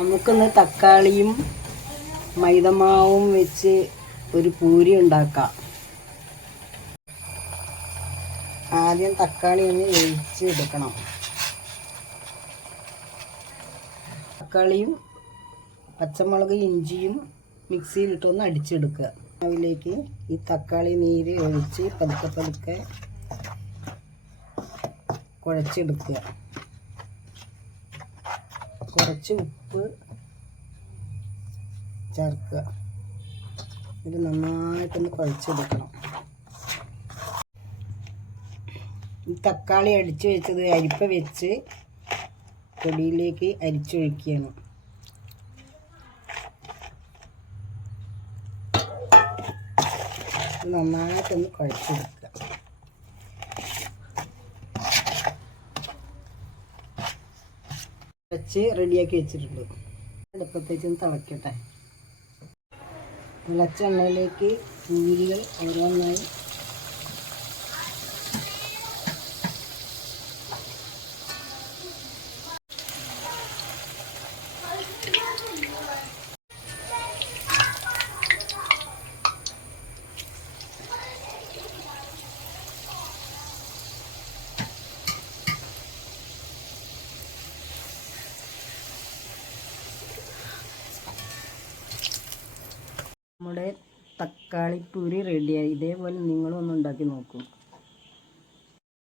നമുക്കൊന്ന് തക്കാളിയും മൈദമാവും വെച്ച് ഒരു പൂരി ഉണ്ടാക്കാം. ആദ്യം തക്കാളി ഒന്ന് വേവിച്ചെടുക്കണം. തക്കാളിയും പച്ചമുളക് ഇഞ്ചിയും മിക്സിയിലിട്ടൊന്ന് അടിച്ചെടുക്കുക. അതിലേക്ക് ഈ തക്കാളി നീര് ഒഴിച്ച് പതുക്കെ കുഴച്ചെടുക്കുക. കുറച്ച് ഉപ്പ് ചേർക്കുക. ഇത് നന്നായിട്ടൊന്ന് കുഴച്ചെടുക്കണം. ഈ തക്കാളി അടിച്ചു വെച്ചത് അരിപ്പ വെച്ച് പൊടിയിലേക്ക് അരിച്ചൊഴിക്കുകയാണ്. നന്നായിട്ടൊന്ന് കുഴച്ചെടുക്കുക. വെച്ച് റെഡിയാക്കി വെച്ചിട്ടുണ്ട്. അടുപ്പത്തേക്ക് തിളക്കട്ടെ. തിളച്ച എണ്ണയിലേക്ക് പൂരികൾ ഓരോന്നായി നമ്മുടെ തക്കാളിപ്പൂരി റെഡിയായി. ഇതേപോലെ നിങ്ങളും ഒന്ന് ഉണ്ടാക്കി നോക്കൂ.